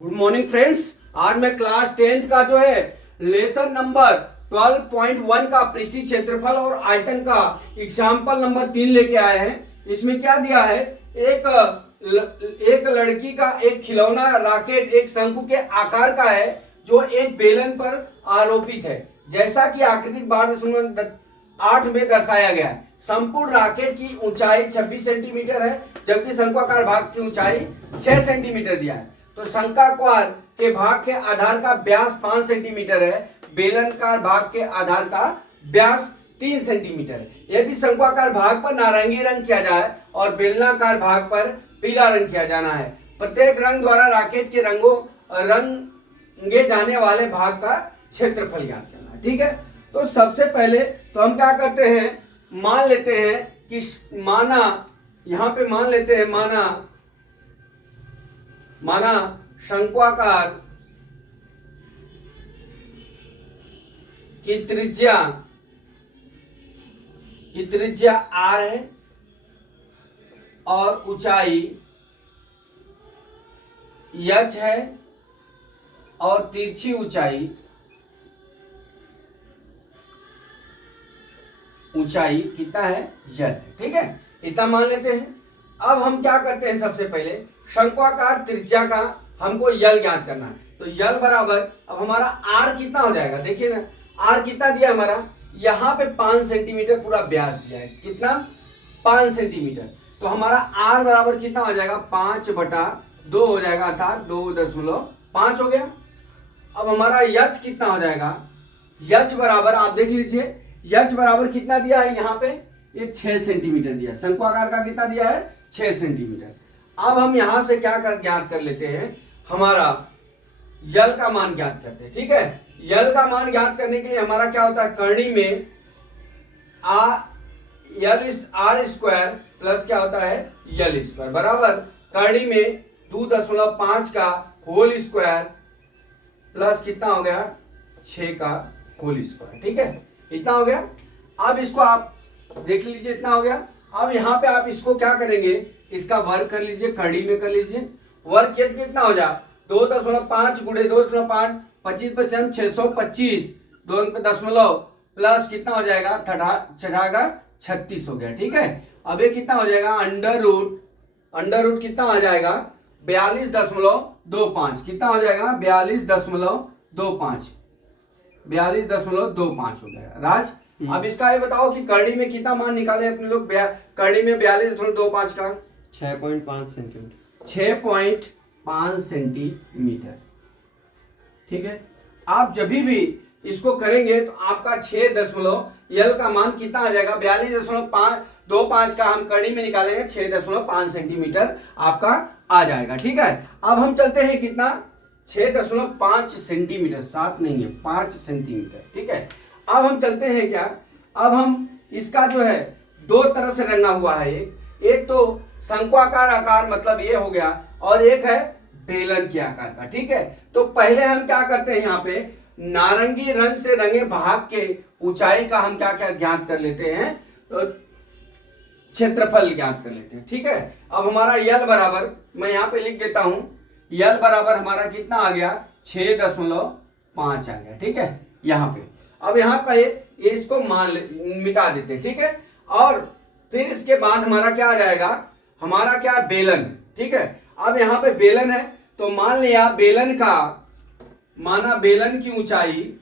Good morning friends. आज मैं class 10th का जो है लेसन नंबर 12.1 का पृष्ठीय क्षेत्रफल और आयतन का एग्जाम्पल नंबर 3 लेके आए हैं। इसमें क्या दिया है, एक लड़की का एक खिलौना रॉकेट एक शंकु के आकार का है जो एक बेलन पर आरोपित है, जैसा कि आकृति 12.8 में दर्शाया गया है। संपूर्ण रॉकेट की ऊंचाई 26 सेंटीमीटर है, जबकि शंक्वाकार भाग की ऊंचाई 6 सेंटीमीटर दिया है। तो शंक्वाकार के भाग के आधार का व्यास 5 सेंटीमीटर है, बेलनाकार भाग के आधार का व्यास 3 सेंटीमीटर है। यदि शंक्वाकार भाग पर नारंगी रंग किया जाए और बेलनाकार भाग पर पीला रंग किया जाना है, प्रत्येक रंग द्वारा रॉकेट के रंगे जाने वाले भाग का क्षेत्रफल ज्ञात करना है। ठीक है, तो सबसे पहले तो हम क्या करते हैं, मान लेते हैं कि यहां पे मान लेते हैं माना शंक्वाकार की त्रिज्या r है और ऊंचाई h है और तिरछी ऊंचाई कितना है, यल है। ठीक है, इतना मान लेते हैं। अब हम क्या करते हैं, सबसे पहले शंक्वाकार त्रिज्या का हमको यल ज्ञात करना है। तो यल बराबर, अब हमारा आर कितना हो जाएगा, देखिए ना, आर कितना दिया हमारा, यहाँ पे 5 सेंटीमीटर पूरा व्यास दिया है, कितना 5 सेंटीमीटर। तो हमारा आर बराबर कितना हो जाएगा, 5/2 हो जाएगा, अर्थात 2.5 हो गया। अब हमारा यच कितना हो जाएगा, यच बराबर आप देख लीजिए, यच बराबर कितना दिया है, यहाँ पे ये 6 सेंटीमीटर दिया है। शंक्वाकार का कितना दिया है, 6 सेंटीमीटर। अब हम यहां से क्या ज्ञात कर लेते हैं, हमारा यल का मान ज्ञात करते हैं। ठीक है, यल का मान ज्ञात करने के लिए हमारा क्या होता है, करनी में आर स्क्वायर प्लस क्या होता है, यल स्क्वायर बराबर करनी में 2.5 का होल स्क्वायर प्लस कितना हो गया, 6 का होल स्क्वायर। ठीक है, इतना हो गया। अब इसको आप देख लीजिए, इतना हो गया। अब यहाँ पे आप इसको क्या करेंगे, इसका वर्ग कर लीजिए, कड़ी में कर लीजिए। वर्ग कितना हो जाए, 2.5 गुणे 2.5, 25 625, 2 प्लस कितना हो जाएगा, 36 हो गया। ठीक है, अब ये कितना हो जाएगा, अंडर रूट कितना हो जाएगा, 42.25, कितना हो जाएगा, 42.25 हो गया। राज, अब इसका ये बताओ कि करनी में कितना मान निकाले अपने लोग, करनी में 42.25 का 6.5 सेंटीमीटर 6.5 सेंटीमीटर। ठीक है, आप जब भी इसको करेंगे तो आपका 6 यल का मान कितना आ जाएगा, 42.25 का हम करनी में निकालेंगे, 6.5 सेंटीमीटर आपका आ जाएगा। ठीक है, अब हम चलते हैं कितना, 6.5 सेंटीमीटर, 7 नहीं है, 5 सेंटीमीटर। ठीक है, अब हम चलते हैं क्या, अब हम इसका जो है दो तरह से रंगा हुआ है, एक तो शंक्वाकार आकार मतलब ये हो गया, और एक है बेलन के आकार का। ठीक है, तो पहले हम क्या करते हैं, यहाँ पे नारंगी रंग से रंगे भाग के ऊंचाई का हम क्या ज्ञात कर लेते हैं, तो क्षेत्रफल ज्ञात कर लेते हैं। ठीक है, अब हमारा यल बराबर, मैं यहाँ पे लिख देता हूं, यल बराबर हमारा कितना आ गया, 6.5 आ गया। ठीक है, यहाँ पे अब यहाँ पे इसको मिटा देते हैं। ठीक है, और फिर इसके बाद हमारा क्या आ जाएगा, हमारा क्या बेलन। ठीक है, अब यहाँ पे बेलन है, तो मान लिया बेलन की ऊंचाई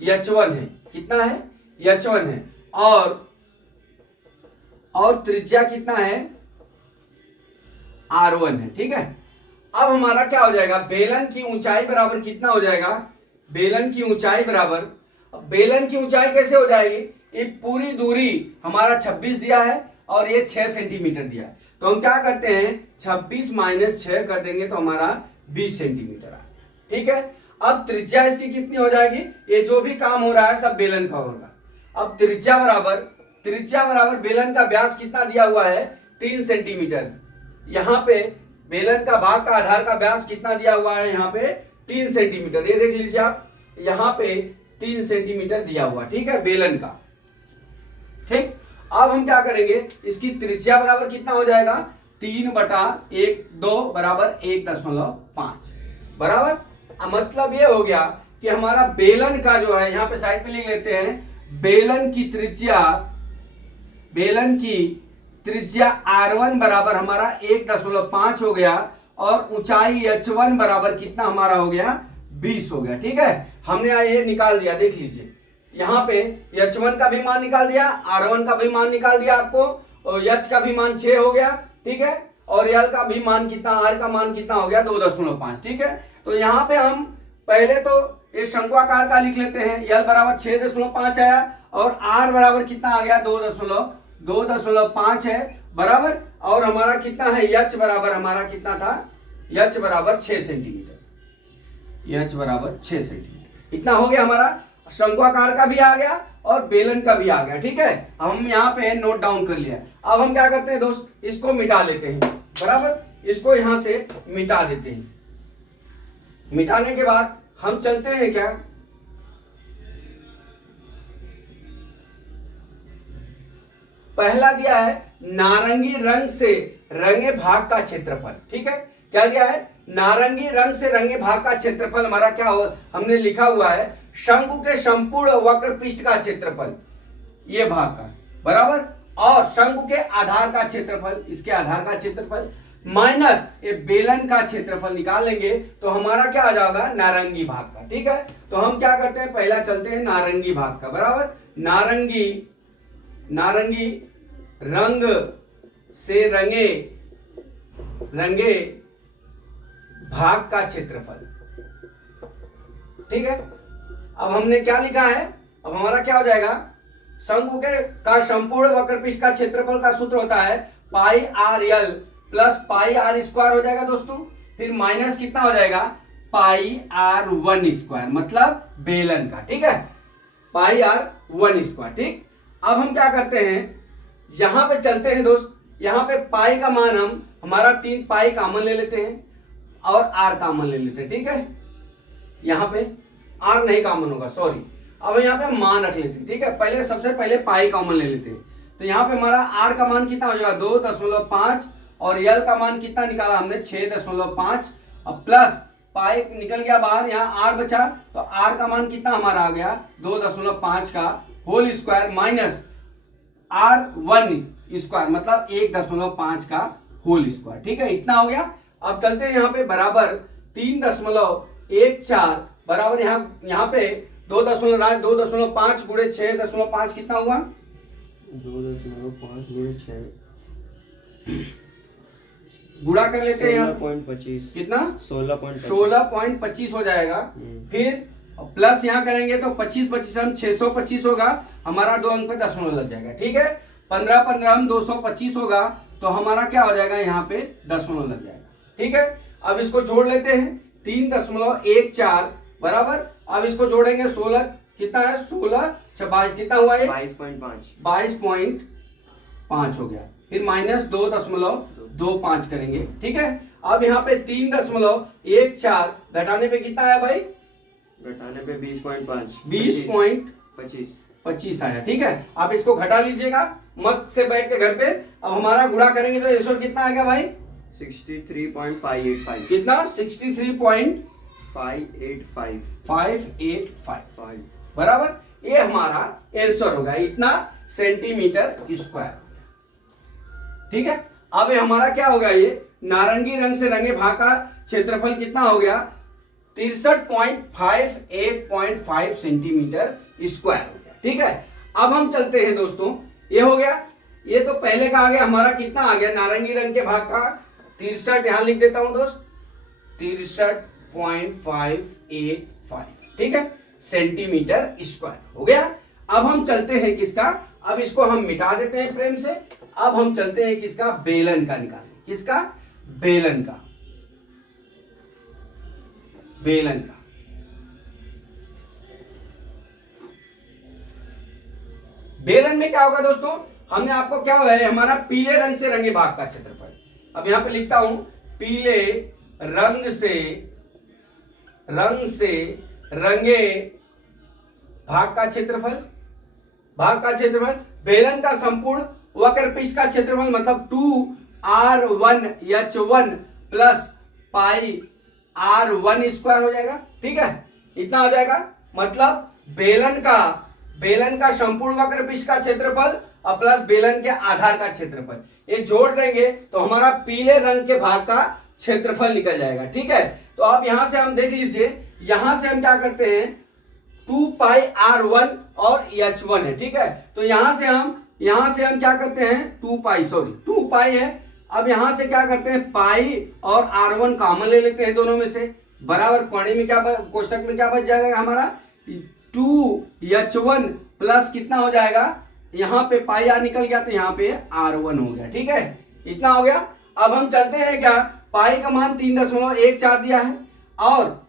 h1 है, कितना है, h1 है, और त्रिज्या कितना है, r1 है। ठीक है, अब हमारा क्या हो जाएगा, बेलन की ऊंचाई बराबर कितना हो जाएगा, बेलन की ऊंचाई कैसे हो जाएगी, ये पूरी दूरी हमारा 26 दिया है और ये 6 सेंटीमीटर दिया है, तो हम क्या करते हैं, 26 - 6 कर देंगे तो हमारा 20 सेंटीमीटर आ। ठीक है, अब त्रिज्या इसकी कितनी हो जाएगी, ये जो भी काम हो रहा है सब बेलन का होगा। अब त्रिज्या बराबर बेलन का व्यास कितना दिया हुआ है, 3 सेंटीमीटर। यहाँ पे बेलन का भाग का आधार का व्यास कितना दिया हुआ है, यहाँ पे 3 सेंटीमीटर। ये देख लीजिए आप, यहाँ पे 3 सेंटीमीटर दिया हुआ। ठीक है, बेलन का। ठीक, अब हम क्या करेंगे, इसकी त्रिज्या बराबर कितना हो जाएगा, 3/1 बराबर 1.5 बराबर। मतलब ये हो गया कि हमारा बेलन का जो है, यहां पे साइड पे लिख लेते हैं, बेलन की त्रिज्या R1 बराबर हमारा 1.5 हो गया और ऊंचाई H1 बराबर कितना हमारा हो गया, 20 हो गया। ठीक है, हमने ये निकाल दिया, देख लीजिए यहां पे H1 का भी मान निकाल दिया, R1 का भी मान निकाल दिया आपको, और H का भी मान 6 हो गया। ठीक है, और L का भी मान कितना, R का मान कितना हो गया, 2.5। ठीक है, तो यहां पे हम पहले तो इस शंक्वाकार का लिख लेते हैं, L बराबर 6.5 आया और R बराबर कितना आ गया, 2.5 है बराबर। और हमारा कितना है, H बराबर हमारा कितना था, H बराबर 6 सेंटीमीटर, H बराबर 6 सेंटीमीटर। इतना हो गया हमारा, शंक्वाकार का भी आ गया और बेलन का भी आ गया। ठीक है, हम यहाँ पे नोट डाउन कर लिया। अब हम क्या करते हैं दोस्त, इसको मिटा लेते हैं बराबर, इसको यहां से मिटा देते हैं। मिटाने के बाद हम चलते हैं क्या, पहला दिया है नारंगी रंग से रंगे भाग का क्षेत्रफल। ठीक है, क्या दिया है, नारंगी रंग से रंगे भाग का क्षेत्रफल हमारा क्या हो, हमने लिखा हुआ है शंकु के संपूर्ण वक्र पृष्ठ का क्षेत्रफल, ये भाग का बराबर, और शंकु के आधार का क्षेत्रफल, इसके आधार का क्षेत्रफल माइनस ये बेलन का क्षेत्रफल निकाल लेंगे तो हमारा क्या आ जाएगा, नारंगी भाग का। ठीक है, तो हम क्या करते हैं, पहला चलते हैं नारंगी भाग का बराबर, नारंगी रंग से रंगे भाग का क्षेत्रफल। ठीक है, अब हमने क्या लिखा है, अब हमारा क्या हो जाएगा, शंकु का संपूर्ण वक्रपृष्ठ का क्षेत्रफल का सूत्र होता है pi r l plus pi r square हो जाएगा दोस्तों, फिर माइनस कितना हो जाएगा, पाई आर 1 स्क्वायर, मतलब बेलन का। ठीक है, पाई आर 1 स्क्वायर। ठीक, अब हम क्या करते हैं, यहां पे चलते हैं दोस्त, यहां पे पाई का मान हमारा 3 पाई कॉमन ले लेते हैं और आर कॉमन ले लेते हैं। ठीक है, यहां पे आर नहीं कॉमन होगा, सॉरी। अब यहाँ पे हम मान रख लेते हैं। ठीक है, पहले सबसे पहले पाई कॉमन ले लेते हैं, तो यहाँ पे हमारा आर का मान कितना हो जाएगा, 2.5 और यल का मान कितना निकाला हमने, 6.5 और प्लस पाई निकल गया बाहर, यहाँ आर बचा, तो आर का मान कितना हमारा आ गया, 2.5 का whole square minus R 1 square, मतलब 1.5 का होल स्क्वायर। ठीक है, इतना हो गया। अब चलते हैं यहाँ पे बराबर 3.14 बराबर, यहाँ पे 2.5 गुणे 6.5 कितना हुआ, 2.5 गुणे 6 गुणा कर लेते हैं, 16.25 कितना, 16.25 हो जाएगा। फिर प्लस यहाँ करेंगे तो 25 हम 625 होगा, हमारा 2 अंक पे दशमलव लग जाएगा। ठीक है, 15 हम 225 होगा, तो हमारा क्या हो जाएगा, यहाँ पे दशमलव लग जाएगा। ठीक है, अब इसको जोड़ लेते हैं, 3.14 बराबर, अब इसको जोड़ेंगे 16 कितना है, 16 22 कितना हुआ है, 22.5 हो गया, फिर माइनस 2.25 करेंगे। ठीक है, अब यहाँ पे 3.14 घटाने पे कितना आया भाई, घटाने पे 20.5 20.25 आया। ठीक है, आप इसको घटा लीजिएगा मस्त से बैठ के घर पे। अब हमारा गुणा करेंगे तो इसको कितना आएगा भाई, 63.585 कितना, 63.585 बराबर, ये हमारा आंसर होगा, इतना सेंटीमीटर स्क्वायर। ठीक है, अब ये हमारा क्या होगा, ये नारंगी रंग से रंगे भाग का क्षेत्रफल कितना हो गया, 63.58.5 सेंटीमीटर स्क्वायर हो गया। ठीक है, अब हम चलते हैं दोस्तों, ये हो गया, ये तो पहले का आ गया, हमारा कितना आ गया, नारंगी रंग के भाग का 63, यहां लिख देता हूं दोस्त, 63.585। ठीक है, सेंटीमीटर स्क्वायर हो गया। अब हम चलते हैं किसका, अब इसको हम मिटा देते हैं प्रेम से। अब हम चलते हैं किसका, बेलन का निकालने, किसका, बेलन का। बेलन में क्या होगा दोस्तों, हमने आपको क्या है, हमारा पीले रंग से रंगे भाग का क्षेत्रफल, अब यहां पे लिखता हूं, पीले रंग से रंगे भाग का क्षेत्रफल, बेलन का संपूर्ण वक्र पृष्ठ का क्षेत्रफल मतलब 2r1h1 plus pi r1 square हो जाएगा। ठीक है, इतना हो जाएगा। मतलब बेलन का संपूर्ण वक्र पृष्ठ का क्षेत्रफल और प्लस बेलन के आधार का क्षेत्रफल, ये जोड़ देंगे तो हमारा पीले रंग के भाग का क्षेत्रफल निकल जाएगा। ठीक है, तो अब यहां से हम देख लीजिए, यहां से हम क्या करते हैं 2 पाई r1 और h1 है। ठीक है, तो यहां से हम क्या करते हैं 2 पाई है। अब यहां से क्या करते हैं पाई और r1 कॉमन ले लेते हैं दोनों में से, बराबर कोणे में क्या कोष्टक में क्या बच जाएगा हमारा 2h1 प्लस कितना हो जाएगा, यहाँ पे पाई r निकल गया तो यहाँ पे r1 हो गया। ठीक है, इतना हो गया। अब हम चलते हैं क्या, पाई का मान 3.14 दिया है और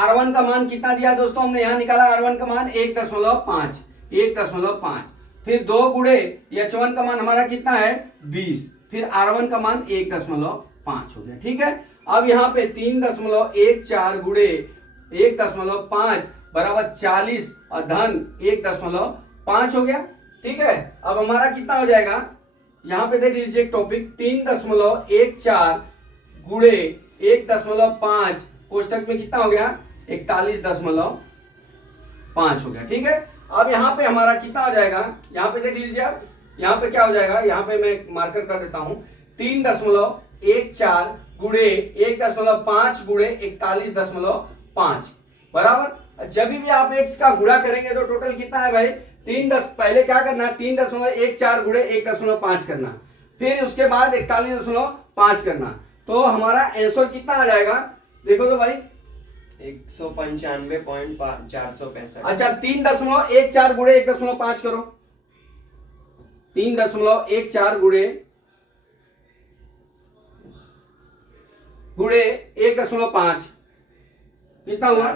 r1 का मान कितना दिया दोस्तों, हमने यहाँ निकाला r1 का मान 1.5, फिर 2 गुणे h1 का मान हमारा कितना है 20, फिर r1 का मान 1.5 हो गया। ठीक है, अब यहाँ पे 3.14 गुणे 1.5 बराबर 40 और धन 1.5 हो गया। ठीक है, अब हमारा कितना हो जाएगा, यहाँ पे देख लीजिए एक टॉपिक 3.14 गुणे 1.5 कोष्टक में कितना हो गया 41.5 हो गया। ठीक है, अब यहाँ पे हमारा कितना हो जाएगा, यहाँ पे देख लीजिए आप, यहाँ पे क्या हो जाएगा, यहाँ पे मैं मार्कर कर देता हूं 3.14 गुणे 1.5 गुणे 41.5 बराबर। जब भी आप x का गुणा करेंगे तो टोटल कितना है भाई पहले क्या करना 3.14 गुणे 1.5 करना, फिर उसके बाद 41.5 करना, तो हमारा आंसर कितना आ जाएगा देखो तो भाई 195.465। अच्छा 3.14 गुणे 1.5 करो, 3.14 गुणे 1.5 कितना हुआ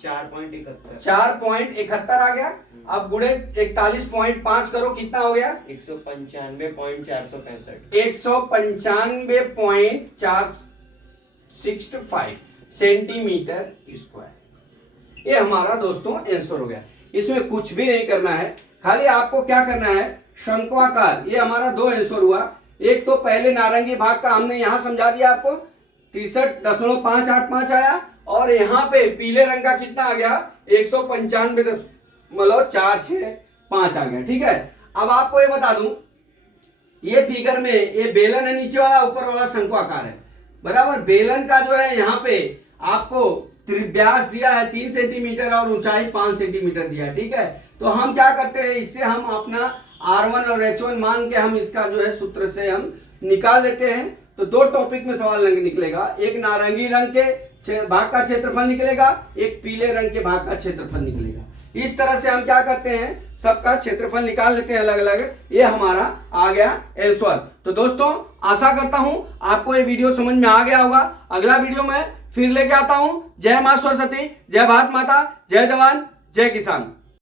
4.71 आ गया। अब गुणे 41.5 करो कितना हो गया 195.465 सेंटीमीटर स्क्वायर। ये हमारा दोस्तों आंसर हो गया। इसमें कुछ भी नहीं करना है, खाली आपको क्या करना है शंक्वाकार। ये हमारा 2 आंसर हुआ। एक तो पहले नारंगी भाग का हमने यहां समझा दिया आपको 63.585 आया, और यहाँ पे पीले रंग का कितना आ गया 195.465 आ गया। ठीक है, अब आपको ये बता दूं, ये फिगर में ये बेलन है नीचे वाला, ऊपर वाला शंक्वाकार है बराबर। बेलन का जो है यहाँ पे आपको व्यास दिया है 3 सेंटीमीटर और ऊंचाई 5 सेंटीमीटर दिया है। ठीक है, तो हम क्या करते हैं, इससे हम अपना R1 और H1 मान के हम इसका जो है सूत्र से हम निकाल देते हैं। तो 2 टॉपिक में सवाल निकलेगा, एक नारंगी रंग के भाग का क्षेत्रफल निकलेगा, एक पीले रंग के भाग का क्षेत्रफल निकलेगा। इस तरह से हम क्या करते हैं सबका क्षेत्रफल निकाल लेते हैं अलग अलग। ये हमारा आ गया आंसर। तो दोस्तों आशा करता हूं आपको ये वीडियो समझ में आ गया होगा। अगला वीडियो में फिर लेके आता हूं। जय मां सरस्वती, जय भारत माता, जय जवान, जय किसान।